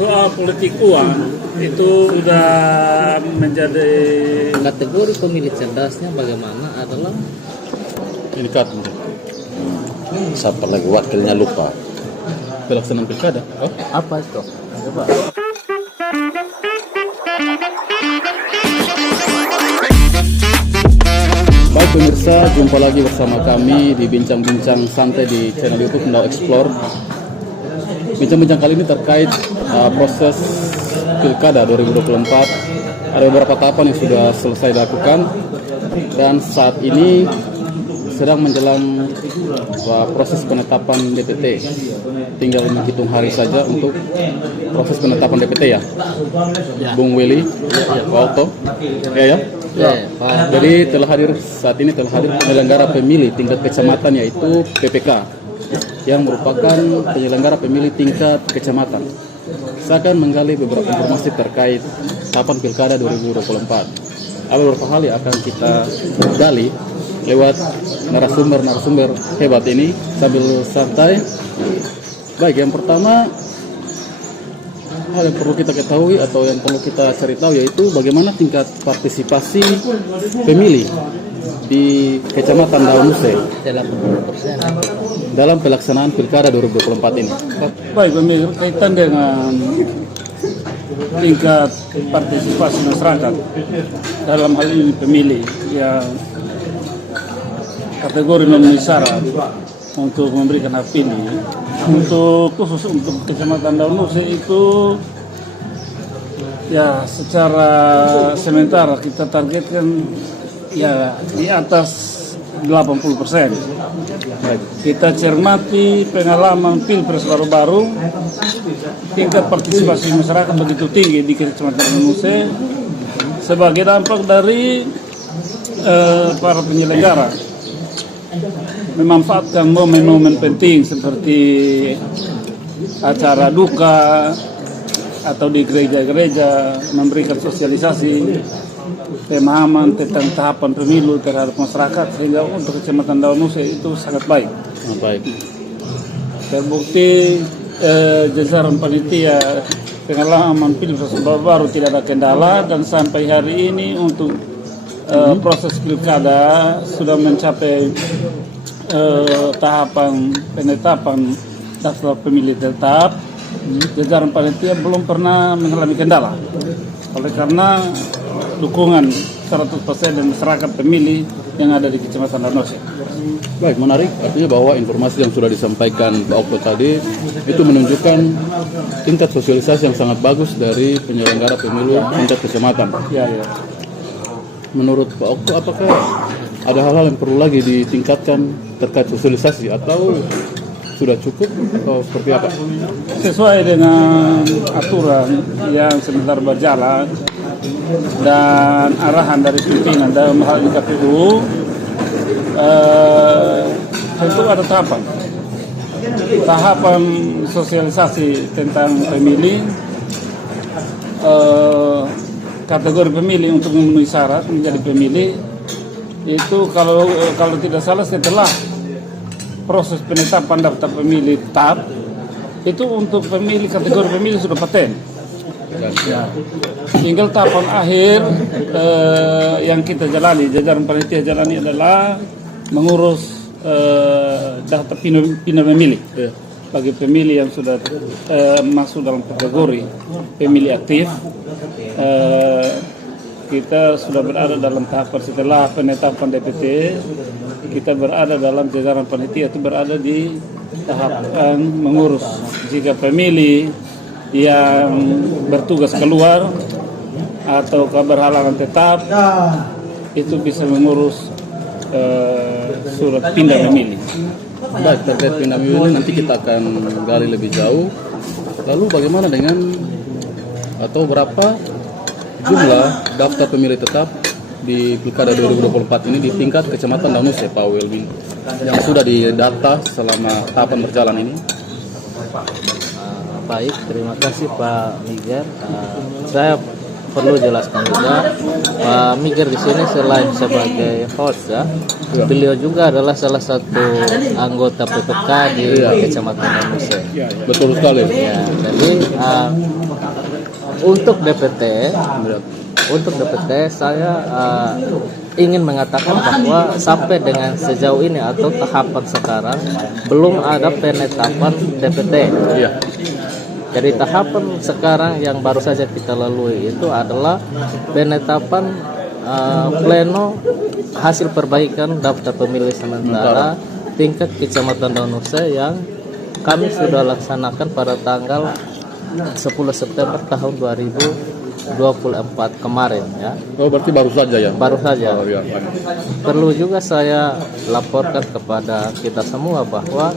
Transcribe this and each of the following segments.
soal politik uang itu sudah menjadi Kategori pemilih cerdasnya bagaimana adalah Ini kan siapa lagi wakilnya lupa. Pelaksanaan pilkada. Oh, apa itu? Coba. baik pemirsa, jumpa lagi bersama kami di bincang-bincang santai di channel YouTube Ndau Explore. Bincang-bincang kali ini terkait proses pilkada 2024. Ada beberapa tahapan yang sudah selesai dilakukan dan saat ini sedang menjelang proses penetapan DPT. Tinggal menghitung hari saja untuk proses penetapan DPT ya. Bung Willy, Pak Otto, ya. Jadi saat ini telah hadir penyelenggara pemilih tingkat kecamatan yaitu PPK yang merupakan penyelenggara pemilih tingkat kecamatan. Saya akan menggali beberapa informasi terkait tahapan pilkada 2024. Ada beberapa hal yang akan kita gali lewat narasumber hebat ini sambil santai. Baik, yang pertama hal yang perlu kita ketahui atau yang perlu kita cari tahu yaitu bagaimana tingkat partisipasi pemilih di Kecamatan Daunuse 80%. dalam pelaksanaan pilkada 2024 ini. baik berkaitan dengan tingkat partisipasi masyarakat dalam hal ini pemilih yang kategori memenuhi syarat untuk memberikan hak pilih. Khusus untuk Kecamatan Daunuse itu ya secara sementara kita targetkan ya di atas 80%. Kita cermati pengalaman pilpres baru-baru, tingkat partisipasi masyarakat begitu tinggi di Kecamatan Daunuse sebagai dampak dari para penyelenggara memanfaatkan momen-momen penting seperti acara duka atau di gereja-gereja memberikan sosialisasi pemahaman tentang tahapan pemilu terhadap masyarakat sehingga untuk Kecamatan Daunuse itu sangat baik. Baik. Terbukti jajaran panitia pengalaman pilpres baru tidak ada kendala dan sampai hari ini untuk proses pilkada sudah mencapai tahapan penetapan daftar pemilih tetap. Jajaran panitia belum pernah mengalami kendala oleh karena dukungan 100% dan masyarakat pemilih yang ada di Kecamatan Daunuse. Baik, menarik. Artinya bahwa informasi yang sudah disampaikan Pak Okto tadi itu menunjukkan tingkat sosialisasi yang sangat bagus dari penyelenggara pemilu tingkat kecamatan. Ya. Menurut Pak Okto, apakah ada hal-hal yang perlu lagi ditingkatkan terkait sosialisasi atau sudah cukup atau seperti apa? Sesuai dengan aturan yang sebentar berjalan dan arahan dari pimpinan dalam hal ini KPU, tentu ada tahapan sosialisasi tentang pemilih, kategori pemilih untuk memenuhi syarat menjadi pemilih itu kalau tidak salah setelah proses penetapan daftar pemilih tetap itu untuk pemilih kategori pemilih sudah paten. Ya. Tinggal tahapan akhir yang kita jalani, jajaran panitia jalani adalah mengurus daftar pindah memilih bagi pemilih yang sudah masuk dalam kategori pemilih aktif. Kita sudah berada dalam tahapan setelah penetapan DPT, kita berada dalam jajaran panitia itu berada di tahapan mengurus jika pemilih yang bertugas keluar atau berhalangan tetap itu bisa mengurus surat pindah memilih. Baik, terkait pindah memilih nanti kita akan gali lebih jauh. Lalu bagaimana dengan atau berapa jumlah daftar pemilih tetap di Pilkada 2024 ini di tingkat Kecamatan Daunuse, Pak Wilby, yang sudah didata selama tahapan berjalan ini? Baik, terima kasih Pak Migar. Saya perlu jelaskan juga, Pak Migir di sini selain sebagai host ya, beliau juga adalah salah satu anggota PPK di Kecamatan Danuse. Betul sekali. Ya, jadi untuk DPT saya ingin mengatakan bahwa sampai dengan sejauh ini atau tahapan sekarang belum ada penetapan DPT. Iya. Jadi tahapan sekarang yang baru saja kita lalui itu adalah penetapan pleno hasil perbaikan daftar pemilih sementara tingkat Kecamatan Danuse yang kami sudah laksanakan pada tanggal 10 September tahun 2024 kemarin ya. Oh, berarti baru saja ya? Baru saja. Oh, iya. Perlu juga saya laporkan kepada kita semua bahwa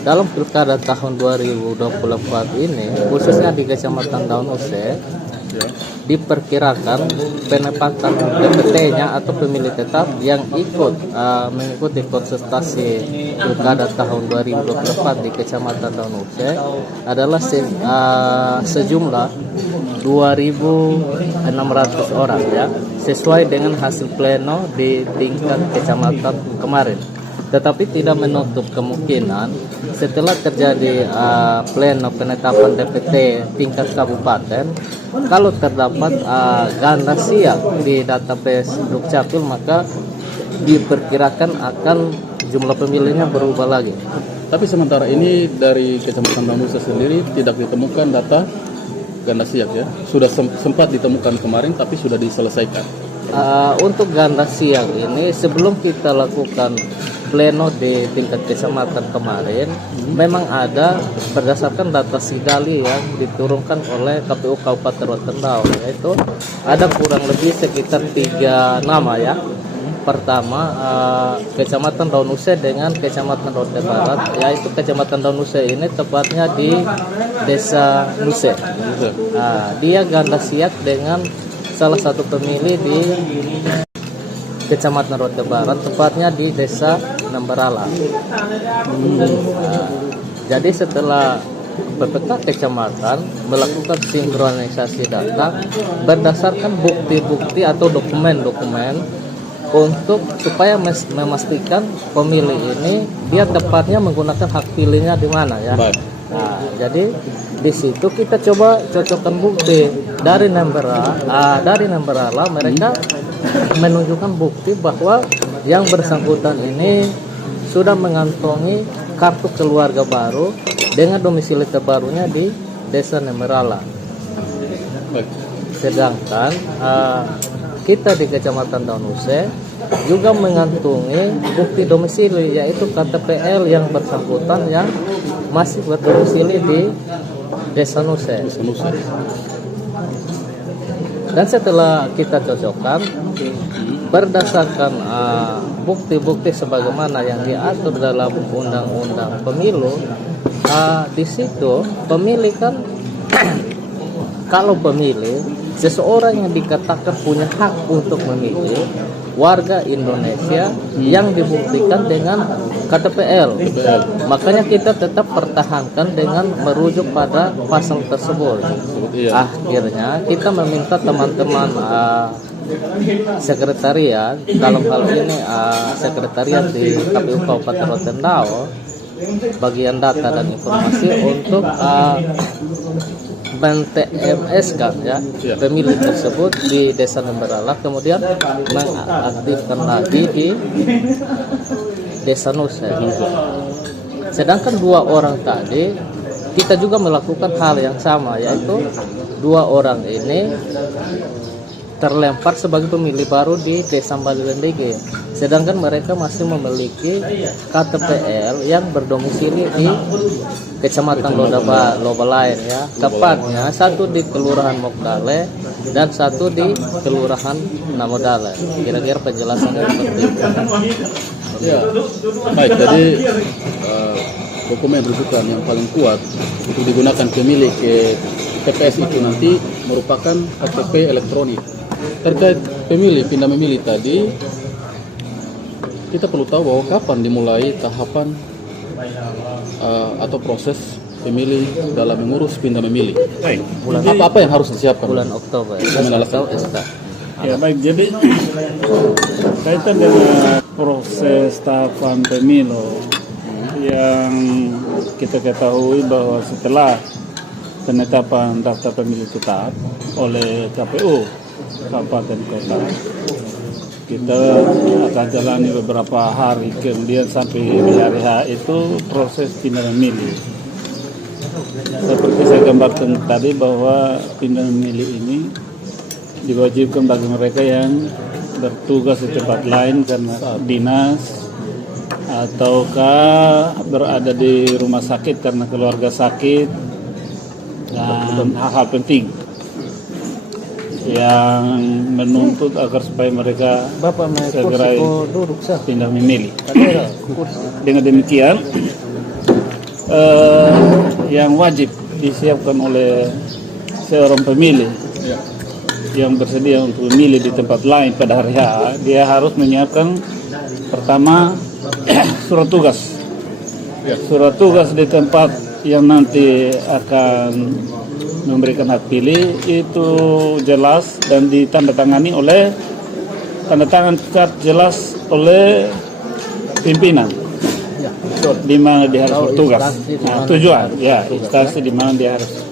dalam pilkada tahun 2024 ini khususnya di Kecamatan Danuse diperkirakan penempatan DPT-nya atau pemilih tetap yang ikut mengikuti kontestasi pilkada tahun 2024 di Kecamatan Danuse adalah sejumlah 2.600 orang ya, sesuai dengan hasil pleno di tingkat kecamatan kemarin. Tetapi tidak menutup kemungkinan setelah terjadi pleno penetapan DPT tingkat kabupaten, kalau terdapat ganda siap di database Dukcapil, maka diperkirakan akan jumlah pemilihnya berubah lagi. Tapi sementara ini dari Kecamatan Danuse sendiri tidak ditemukan data ganda siap ya. Sudah sempat ditemukan kemarin tapi sudah diselesaikan. Untuk ganda siap ini sebelum kita lakukan pleno di tingkat kecamatan kemarin, memang ada berdasarkan data Sigali yang diturunkan oleh KPU Kabupaten Rotendao, yaitu ada kurang lebih sekitar 3 nama ya. Pertama Kecamatan Danuse dengan Kecamatan Rote Barat, yaitu Kecamatan Danuse ini tepatnya di Desa Nuse. Dia ganda siap dengan salah satu pemilih di Kecamatan Rote Barat, tepatnya di Desa Nambarala. Jadi setelah PPK Kecamatan melakukan sinkronisasi data berdasarkan bukti-bukti atau dokumen-dokumen untuk supaya memastikan pemilih ini dia tepatnya menggunakan hak pilihnya di mana ya. Nah, jadi di situ kita coba cocokkan bukti dari Nambarala mereka menunjukkan bukti bahwa yang bersangkutan ini sudah mengantongi kartu keluarga baru dengan domisili terbarunya di Desa Nambarala. Sedangkan kita di Kecamatan Danuse juga mengantungi bukti domisili, yaitu KTPL yang bersangkutan yang masih berdomisili di Desa Nuse. Dan setelah kita cocokkan berdasarkan bukti-bukti sebagaimana yang diatur dalam Undang-Undang Pemilu, di situ pemilih kan kalau pemilih seseorang yang dikatakan punya hak untuk memilih warga Indonesia yang dibuktikan dengan KTPL. Makanya kita tetap pertahankan dengan merujuk pada pasal tersebut. Akhirnya kita meminta teman-teman sekretariat, dalam hal ini sekretariat di KPU Kabupaten Rotendao, bagian data dan informasi untuk men-TMS kan ya pemilih tersebut di Desa Nambarala, kemudian mengaktifkan lagi di Desa Nuse. Sedangkan 2 orang tadi kita juga melakukan hal yang sama, yaitu 2 orang ini terlempar sebagai pemilih baru di Desa Balilendege, sedangkan mereka masih memiliki KTPL yang berdomisili di Kecamatan Lobalain ya, tepatnya satu di Kelurahan Mokdale dan satu di Kelurahan Namodale. Kira-kira penjelasannya seperti itu. Ya, baik. Jadi dokumen rujukan yang paling kuat untuk digunakan pemilih ke TPS itu nanti merupakan KTP elektronik. Terkait pemilih, pindah memilih tadi, kita perlu tahu bahwa kapan dimulai tahapan atau proses pemilih dalam mengurus pindah memilih. Baik. Apa yang harus disiapkan? bulan Oktober Gimana atau SK. Ya baik, jadi kaitan dengan proses tahapan pemilu yang kita ketahui bahwa setelah penetapan daftar pemilih tetap oleh KPU Kabupaten Kota, kita akan jalani beberapa hari, kemudian sampai di hari H itu proses pindah memilih. Seperti saya gambarkan tadi bahwa pindah memilih ini diwajibkan bagi mereka yang bertugas di tempat lain karena dinas ataukah berada di rumah sakit karena keluarga sakit, dan hal-hal penting yang menuntut agar supaya mereka segera pindah memilih. Dengan demikian yang wajib disiapkan oleh seorang pemilih yang bersedia untuk memilih di tempat lain pada hari H, dia harus menyiapkan pertama surat tugas. Surat tugas di tempat yang nanti akan memberikan hak pilih itu jelas dan ditandatangani oleh tanda tangan jelas oleh pimpinan di mana dia harus bertugas. Nah, tujuan ya instansi di mana dia harus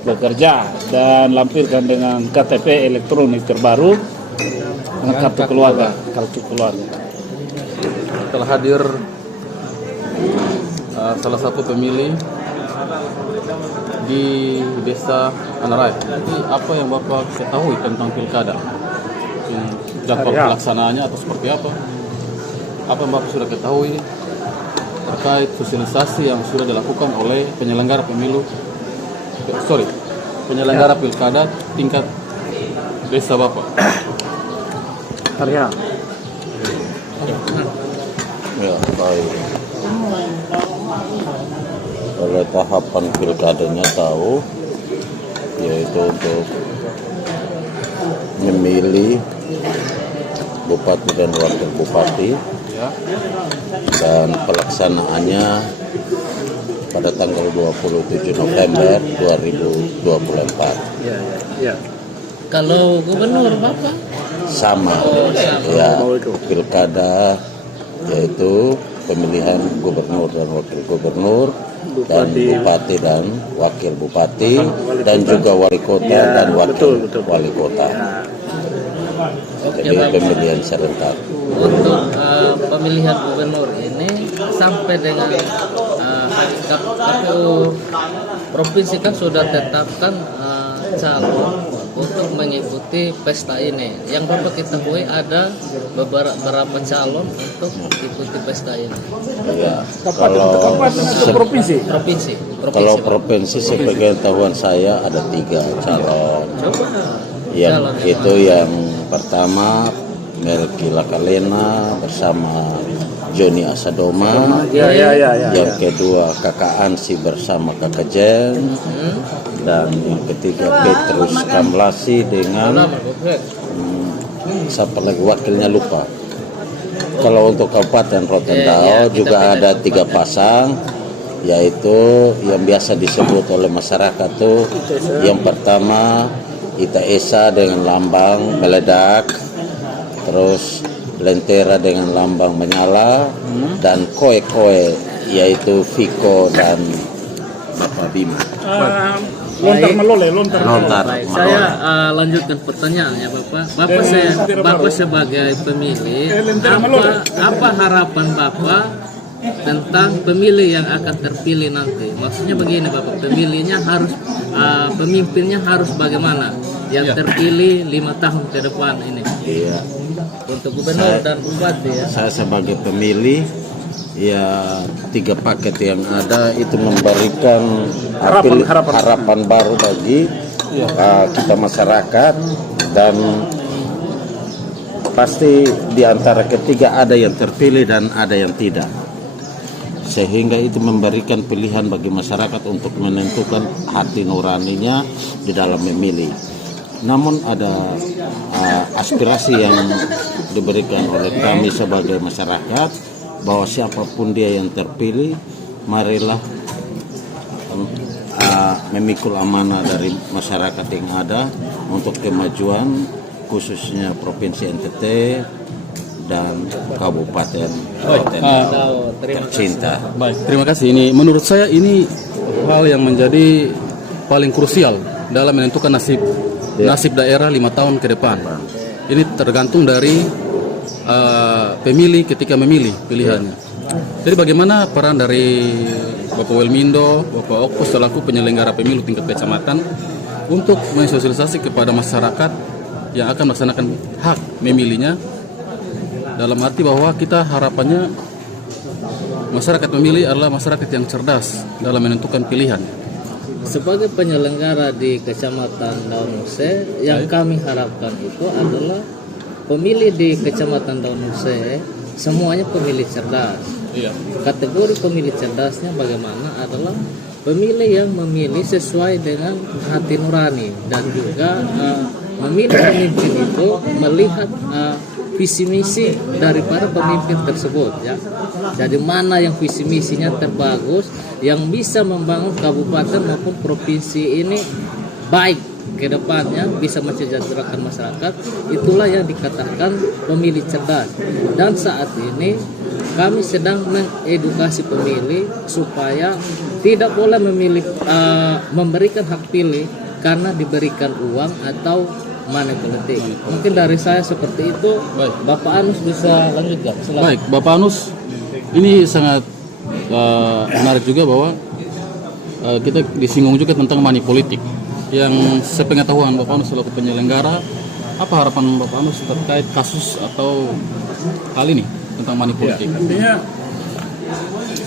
bekerja dan lampirkan dengan KTP elektronik terbaru dengan kartu keluarga. Telah hadir salah satu pemilih di desa Anarai. Jadi apa yang Bapak ketahui tentang pilkada? Jadwal pelaksanaannya atau seperti apa? Apa yang Bapak sudah ketahui terkait sosialisasi yang sudah dilakukan oleh penyelenggara penyelenggara pilkada tingkat desa Bapak? Ya, baik. Oleh tahapan pilkadanya tahu, yaitu untuk memilih bupati dan wakil bupati, dan pelaksanaannya pada tanggal 27 November 2024. Kalau gubernur Bapak Sama, ya, pilkada yaitu pemilihan gubernur dan wakil gubernur, dan bupati dan wakil bupati, dan juga wali kota dan wakil wali kota. Jadi pemilihan serentak. untuk pemilihan gubernur ini sampai dengan KPU provinsi kan sudah tetapkan calon untuk mengikuti pesta ini. Yang Bapak ketahui ada beberapa calon untuk ikuti pesta ini. Ya, Provinsi. kalau provinsi sebagai tahuan saya ada 3 calon. Yang itu yang pertama Melki Lakalena bersama Joni Asadoma. Yang kedua Kakak Ansi bersama Kakak Jen. Dan yang ketiga Petrus Kamlasi dengan siapa lagi wakilnya lupa. Kalau untuk Kabupaten Rotendao juga ada 3 pasang, yaitu yang biasa disebut oleh masyarakat tuh yang pertama Ita Esa dengan lambang meledak, terus Lentera dengan lambang menyala, dan Koe-Koe yaitu Viko dan Bapak Bima. Lontar melole. Baik, saya lanjutkan pertanyaannya Bapak. Bapak sebagai pemilih, apa harapan Bapak tentang pemilih yang akan terpilih nanti? Maksudnya begini Bapak, pemimpinnya harus bagaimana? Yang terpilih 5 tahun ke depan ini. Iya. Untuk gubernur dan bupati ya. Saya sebagai pemilih, ya 3 paket yang ada itu memberikan harapan baru bagi kita masyarakat, dan pasti di antara ketiga ada yang terpilih dan ada yang tidak, sehingga itu memberikan pilihan bagi masyarakat untuk menentukan hati nuraninya di dalam memilih. Namun ada aspirasi yang diberikan oleh kami sebagai masyarakat bahwa siapapun dia yang terpilih, marilah memikul amanah dari masyarakat yang ada untuk kemajuan khususnya Provinsi NTT dan Kabupaten Roten tercinta. Baik, terima kasih. Ini menurut saya ini hal yang menjadi paling krusial dalam menentukan nasib daerah 5 tahun ke depan. Ini tergantung dari pemilih ketika memilih pilihannya. Jadi bagaimana peran dari Bapak Welmindo, Bapak Okpus selaku penyelenggara pemilu tingkat kecamatan untuk mensosialisasi kepada masyarakat yang akan melaksanakan hak memilihnya, dalam arti bahwa kita harapannya masyarakat memilih adalah masyarakat yang cerdas dalam menentukan pilihan. Sebagai penyelenggara di Kecamatan Daunuse, yang kami harapkan itu adalah pemilih di Kecamatan Daunuse semuanya pemilih cerdas. Kategori pemilih cerdasnya bagaimana adalah pemilih yang memilih sesuai dengan hati nurani dan juga memilih pemimpin itu melihat visi misi daripada pemimpin tersebut ya. Jadi mana yang visi misinya terbagus yang bisa membangun kabupaten maupun provinsi ini baik ke depannya, bisa mensejahterakan masyarakat, itulah yang dikatakan pemilih cerdas. Dan saat ini kami sedang mengedukasi pemilih supaya tidak boleh memilih memberikan hak pilih karena diberikan uang atau money politik. Mungkin dari saya seperti itu. Baik. Bapak Anus bisa lanjutkan. Silakan. Baik, Bapak Anus, ini sangat menarik juga bahwa kita disinggung juga tentang money politik. Yang sepengetahuan Bapak Anus selaku penyelenggara, apa harapan Bapak Anus terkait kasus atau hal ini tentang money politik? Artinya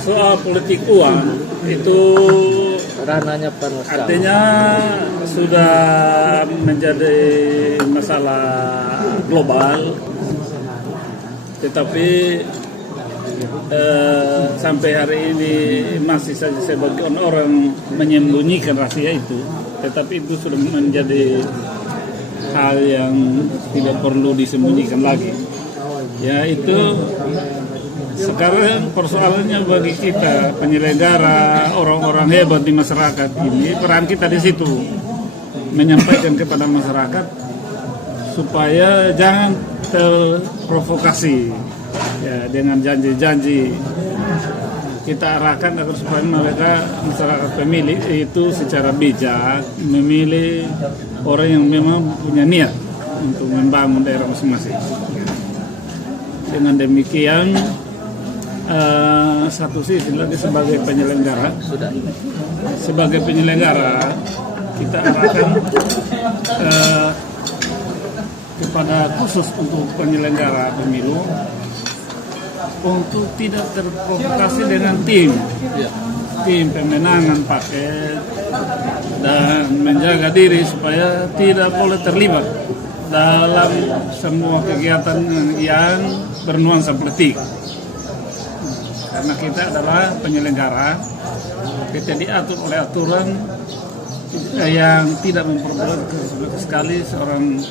soal politik uang itu Rananya Panwascam. artinya sudah menjadi masalah global, tetapi sampai hari ini masih saja sebagian orang menyembunyikan rahasia itu, tetapi itu sudah menjadi hal yang tidak perlu disembunyikan lagi. Ya, itu sekarang persoalannya bagi kita penyelenggara, orang-orang hebat di masyarakat ini, peran kita di situ menyampaikan kepada masyarakat supaya jangan terprovokasi ya dengan janji-janji. Kita arahkan agar supaya mereka masyarakat pemilih itu secara bijak memilih orang yang memang punya niat untuk membangun daerah masing-masing. Dengan demikian satu sisi lagi sebagai penyelenggara kita arahkan kepada khusus untuk penyelenggara pemilu untuk tidak terprovokasi dengan tim pemenangan paket dan menjaga diri supaya tidak boleh terlibat dalam semua kegiatan yang bernuansa politik. Karena kita adalah penyelenggara, kita diatur oleh aturan yang tidak memperbolehkan sekali seorang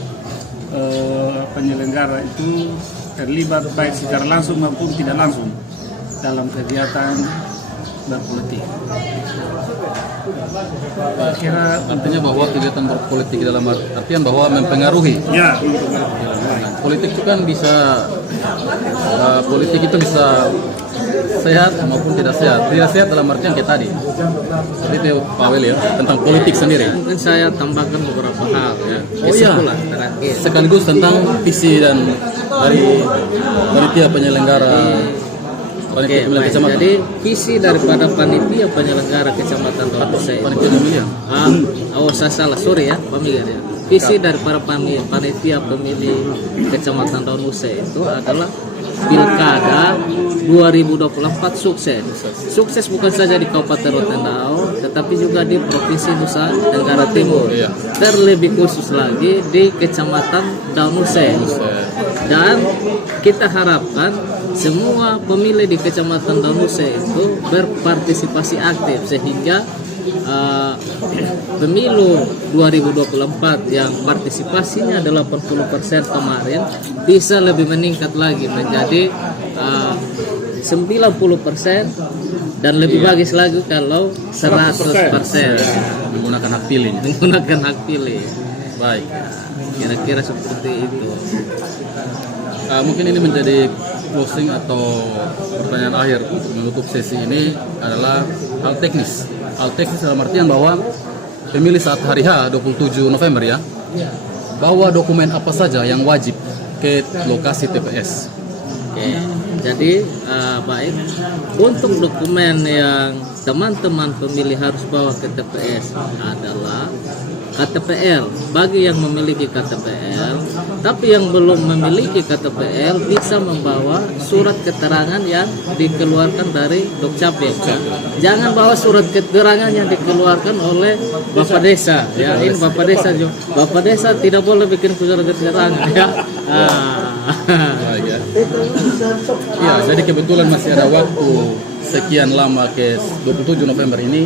penyelenggara itu terlibat baik secara langsung maupun tidak langsung dalam kegiatan berpolitik. Kira Artinya bahwa kegiatan berpolitik dalam artian bahwa mempengaruhi. ya, Politik itu kan bisa politik itu bisa sehat maupun tidak sehat. Tidak sehat dalam artian kayak tadi. Seperti itu Pak Wel ya, tentang politik sendiri. Mungkin saya tambahkan beberapa hal ya. Oh iya, Terakhir. sekaligus tentang visi dan dari panitia penyelenggara. Oke, baik. Jadi visi daripada panitia penyelenggara Kecamatan Daunuse itu, Panitia pemilihan. saya salah, sorry ya, pemilihan ya. Visi daripada panitia pemilih Kecamatan Daunuse itu adalah Pilkada 2024 sukses. Sukses bukan saja di Kabupaten Rotendao, tetapi juga di Provinsi Nusa Tenggara Timur. Terlebih khusus lagi di Kecamatan Daunuse. Dan kita harapkan semua pemilih di Kecamatan Daunuse itu berpartisipasi aktif sehingga pemilu 2024 yang partisipasinya adalah 80% kemarin bisa lebih meningkat lagi menjadi 90% Dan lebih bagus lagi kalau 100% menggunakan hak pilih. menggunakan hak pilih. Baik. Kira-kira seperti itu. Mungkin ini menjadi closing atau pertanyaan akhir untuk menutup sesi ini adalah hal teknis. Hal teknis dalam artian bahwa pemilih saat hari H 27 November ya, bawa dokumen apa saja yang wajib ke lokasi TPS. Oke, jadi baik untuk dokumen yang teman-teman pemilih harus bawa ke TPS adalah KTPL bagi yang memiliki KTPL, tapi yang belum memiliki KTPL bisa membawa surat keterangan yang dikeluarkan dari Dukcapil. Jangan bawa surat keterangan yang dikeluarkan oleh Bapak Desa ya. Ini Bapak Desa juga. Bapak Desa tidak boleh bikin surat keterangan ya. Ya, jadi kebetulan masih ada waktu sekian lama ke 27 November ini,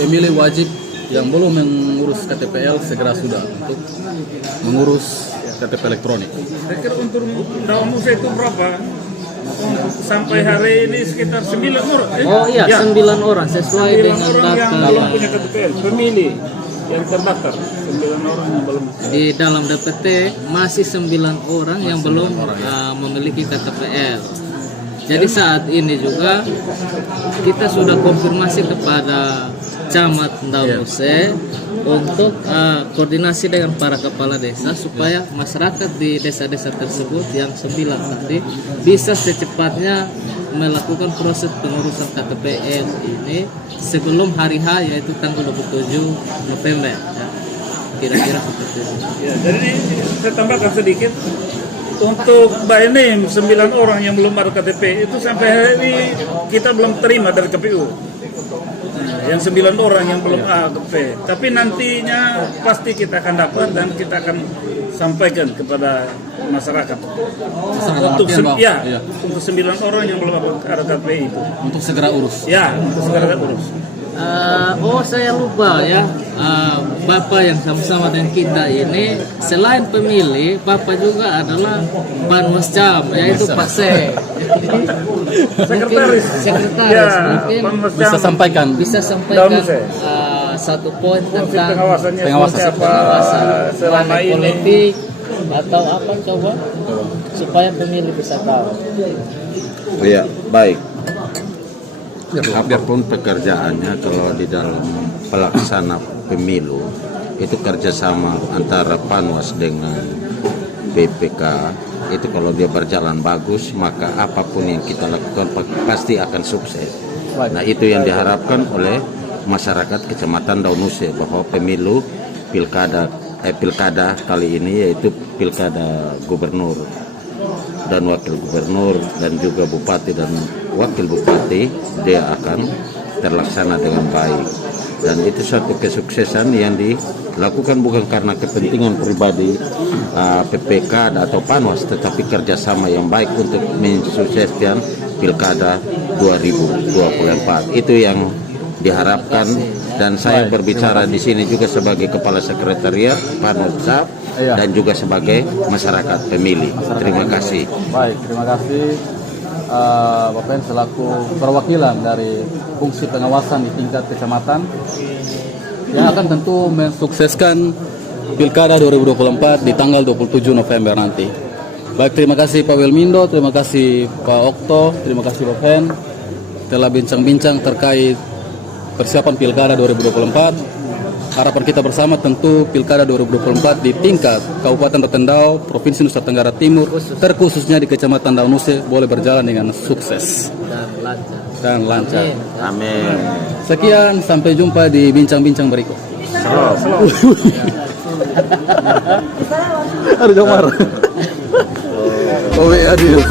pemilih wajib yang belum mengurus KTPL segera sudah untuk mengurus KTP elektronik. Saya kira untuk Daun Musa itu berapa? Sampai hari ini sekitar 9 orang. Oh iya, 9 orang sesuai 9 dengan orang yang data belum punya KTPL, pemilih yang terdaftar. 9 orang yang belum. di dalam DPT masih 9 orang yang belum memiliki KTPL. Jadi saat ini juga kita sudah konfirmasi kepada Camat Ndaunuse untuk koordinasi dengan para kepala desa supaya masyarakat di desa-desa tersebut yang 9 tadi bisa secepatnya melakukan proses pengurusan KTPL ini sebelum hari H yaitu tanggal 27 November ya. Kira-kira seperti itu. Ya, jadi saya tambahkan sedikit. Untuk by name 9 orang yang belum ada KTP itu sampai hari ini kita belum terima dari KPU. Yang 9 orang yang belum AKP, tapi nantinya pasti kita akan dapat dan kita akan sampaikan kepada masyarakat. Untuk untuk 9 orang yang belum ada KTP itu. Untuk segera urus. Ya, untuk segera urus. Saya lupa ya, Bapak yang sama-sama dengan kita ini selain pemilih, Bapak juga adalah Panwascam, yaitu Pak Se. Sekretaris. Ya, mungkin Bisa sampaikan. satu poin tentang pengawasan selama ini politik atau apa coba supaya pemilih bisa tahu. Ya, baik. Apapun pekerjaannya, kalau di dalam pelaksana pemilu itu kerjasama antara Panwas dengan BPK itu kalau dia berjalan bagus, maka apapun yang kita lakukan pasti akan sukses. Nah, itu yang diharapkan oleh masyarakat Kecamatan Daunuse, bahwa pemilu pilkada kali ini yaitu pilkada gubernur dan wakil gubernur dan juga bupati dan wakil bupati, dia akan terlaksana dengan baik. Dan itu suatu kesuksesan yang dilakukan bukan karena kepentingan pribadi PPK atau Panwas, tetapi kerjasama yang baik untuk mensukseskan pilkada 2024. Itu yang diharapkan, dan saya berbicara di sini juga sebagai kepala sekretariat Panwas dan juga sebagai masyarakat pemilih. Terima kasih. Baik, terima kasih Bapak selaku perwakilan dari fungsi pengawasan di tingkat kecamatan yang akan tentu mensukseskan Pilkada 2024 di tanggal 27 November nanti. Baik, terima kasih Pak Welmindo, terima kasih Pak Okto, terima kasih Bapak Hen telah bincang-bincang terkait persiapan Pilkada 2024. Harapan kita bersama tentu Pilkada 2024 di tingkat Kabupaten Rotendao, Provinsi Nusa Tenggara Timur, terkhususnya di Kecamatan Daunuse boleh berjalan dengan sukses dan lancar. Amin. Sekian, sampai jumpa di bincang-bincang berikut. Aduh, Jomar. Oh, adil.